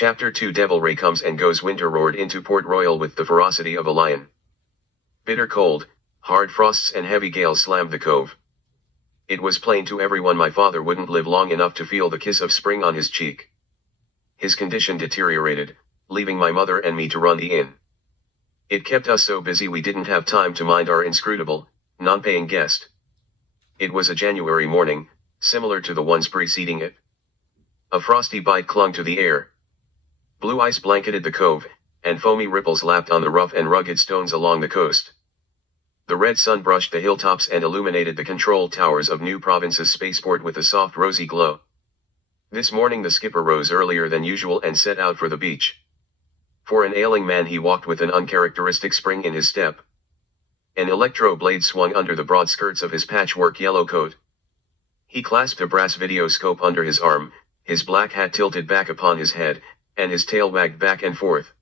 Chapter 2 Devilry comes and goes. Winter roared into Port Royal with the ferocity of a lion. Bitter cold, hard frosts and heavy gales slammed the cove. It was plain to everyone my father wouldn't live long enough to feel the kiss of spring on his cheek. His condition deteriorated, leaving my mother and me to run the inn. It kept us so busy we didn't have time to mind our inscrutable, non-paying guest. It was a January morning, similar to the ones preceding it. A frosty bite clung to the air. Blue ice blanketed the cove, and foamy ripples lapped on the rough and rugged stones along the coast. The red sun brushed the hilltops and illuminated the control towers of New Province's spaceport with a soft rosy glow. This morning the skipper rose earlier than usual and set out for the beach. For an ailing man he walked with an uncharacteristic spring in his step. An electro blade swung under the broad skirts of his patchwork yellow coat. He clasped a brass videoscope under his arm, his black hat tilted back upon his head, and his tail wagged back and forth.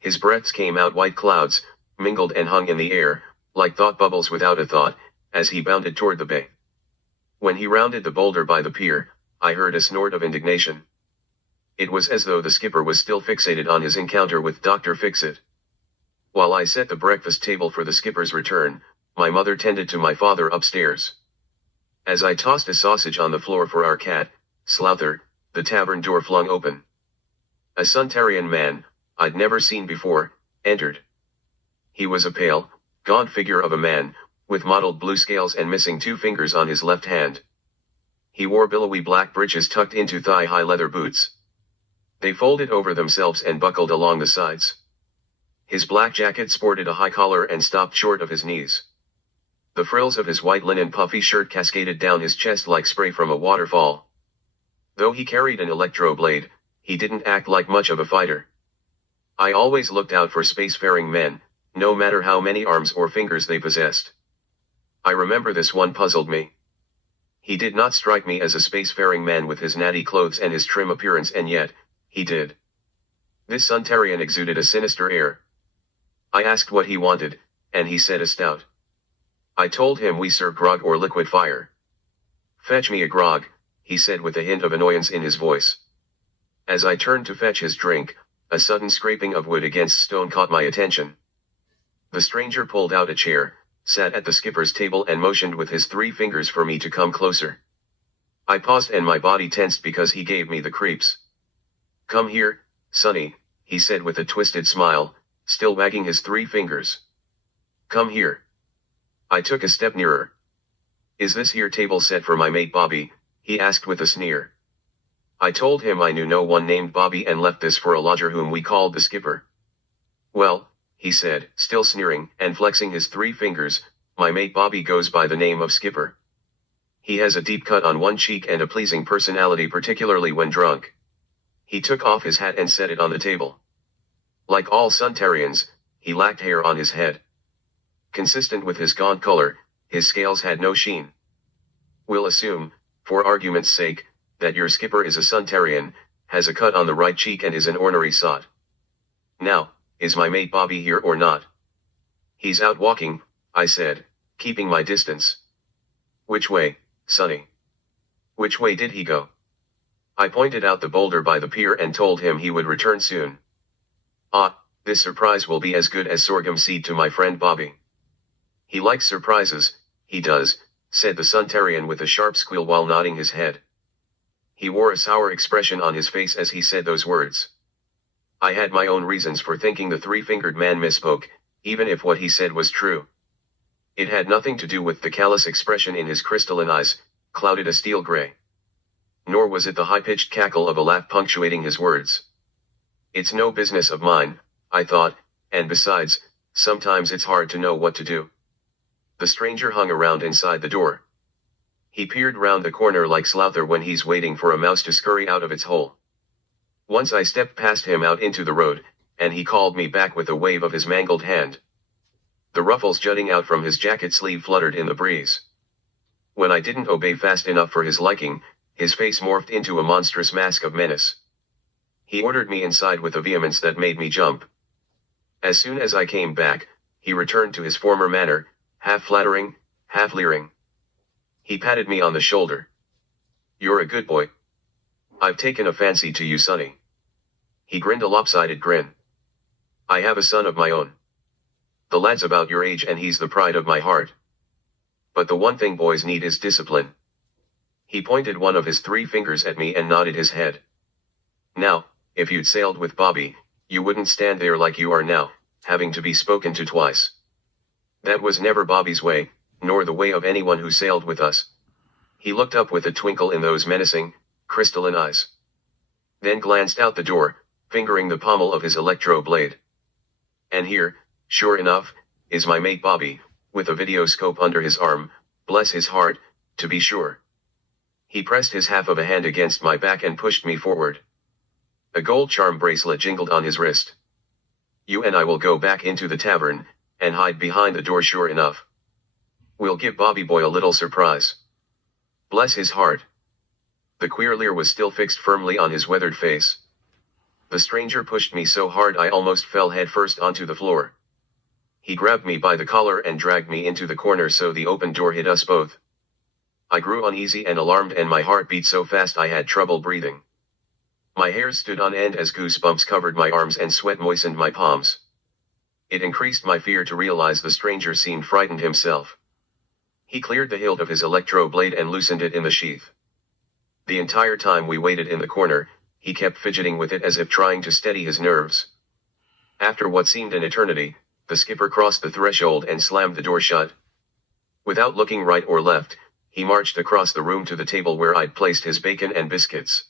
His breaths came out white clouds, mingled and hung in the air, like thought bubbles without a thought, as he bounded toward the bay. When he rounded the boulder by the pier, I heard a snort of indignation. It was as though the skipper was still fixated on his encounter with Dr. Fixit. While I set the breakfast table for the skipper's return, my mother tended to my father upstairs. As I tossed a sausage on the floor for our cat, Slouther, the tavern door flung open. A Suntarian man, I'd never seen before, entered. He was a pale, gaunt figure of a man, with mottled blue scales and missing 2 fingers on his left hand. He wore billowy black breeches tucked into thigh-high leather boots. They folded over themselves and buckled along the sides. His black jacket sported a high collar and stopped short of his knees. The frills of his white linen puffy shirt cascaded down his chest like spray from a waterfall. Though he carried an electro blade, he didn't act like much of a fighter. I always looked out for spacefaring men, no matter how many arms or fingers they possessed. I remember this one puzzled me. He did not strike me as a spacefaring man with his natty clothes and his trim appearance, and yet, he did. This Suntarian exuded a sinister air. I asked what he wanted, and he said a stout. I told him we serve grog or liquid fire. Fetch me a grog, he said with a hint of annoyance in his voice. As I turned to fetch his drink, a sudden scraping of wood against stone caught my attention. The stranger pulled out a chair, sat at the skipper's table and motioned with his 3 fingers for me to come closer. I paused and my body tensed because he gave me the creeps. Come here, Sonny, he said with a twisted smile, still wagging his 3 fingers. Come here. I took a step nearer. Is this here table set for my mate Bobby? He asked with a sneer. I told him I knew no one named Bobby and left this for a lodger whom we called the skipper. Well, he said, still sneering, and flexing his 3 fingers, my mate Bobby goes by the name of Skipper. He has a deep cut on one cheek and a pleasing personality, particularly when drunk. He took off his hat and set it on the table. Like all Suntarians, he lacked hair on his head. Consistent with his gaunt color, his scales had no sheen. We'll assume, for argument's sake, that your skipper is a Suntarian, has a cut on the right cheek and is an ornery sot. Now, is my mate Bobby here or not? He's out walking, I said, keeping my distance. Which way, Sonny? Which way did he go? I pointed out the boulder by the pier and told him he would return soon. Ah, this surprise will be as good as sorghum seed to my friend Bobby. He likes surprises, he does, said the Suntarian with a sharp squeal while nodding his head. He wore a sour expression on his face as he said those words. I had my own reasons for thinking the 3-fingered man misspoke, even if what he said was true. It had nothing to do with the callous expression in his crystalline eyes, clouded a steel gray. Nor was it the high-pitched cackle of a laugh punctuating his words. It's no business of mine, I thought, and besides, sometimes it's hard to know what to do. The stranger hung around inside the door. He peered round the corner like Slouther when he's waiting for a mouse to scurry out of its hole. Once I stepped past him out into the road, and he called me back with a wave of his mangled hand. The ruffles jutting out from his jacket sleeve fluttered in the breeze. When I didn't obey fast enough for his liking, his face morphed into a monstrous mask of menace. He ordered me inside with a vehemence that made me jump. As soon as I came back, he returned to his former manner, half flattering, half leering. He patted me on the shoulder. You're a good boy. I've taken a fancy to you, Sonny. He grinned a lopsided grin. I have a son of my own. The lad's about your age and he's the pride of my heart. But the one thing boys need is discipline. He pointed one of his 3 fingers at me and nodded his head. Now, if you'd sailed with Bobby, you wouldn't stand there like you are now, having to be spoken to twice. That was never Bobby's way, nor the way of anyone who sailed with us. He looked up with a twinkle in those menacing, crystalline eyes. Then glanced out the door, fingering the pommel of his electro blade. And here, sure enough, is my mate Bobby, with a videoscope under his arm, bless his heart, to be sure. He pressed his half of a hand against my back and pushed me forward. A gold charm bracelet jingled on his wrist. You and I will go back into the tavern, and hide behind the door sure enough. We'll give Bobby boy a little surprise. Bless his heart. The queer leer was still fixed firmly on his weathered face. The stranger pushed me so hard I almost fell headfirst onto the floor. He grabbed me by the collar and dragged me into the corner so the open door hid us both. I grew uneasy and alarmed and my heart beat so fast I had trouble breathing. My hairs stood on end as goosebumps covered my arms and sweat moistened my palms. It increased my fear to realize the stranger seemed frightened himself. He cleared the hilt of his electro blade and loosened it in the sheath. The entire time we waited in the corner, he kept fidgeting with it as if trying to steady his nerves. After what seemed an eternity, the skipper crossed the threshold and slammed the door shut. Without looking right or left, he marched across the room to the table where I'd placed his bacon and biscuits.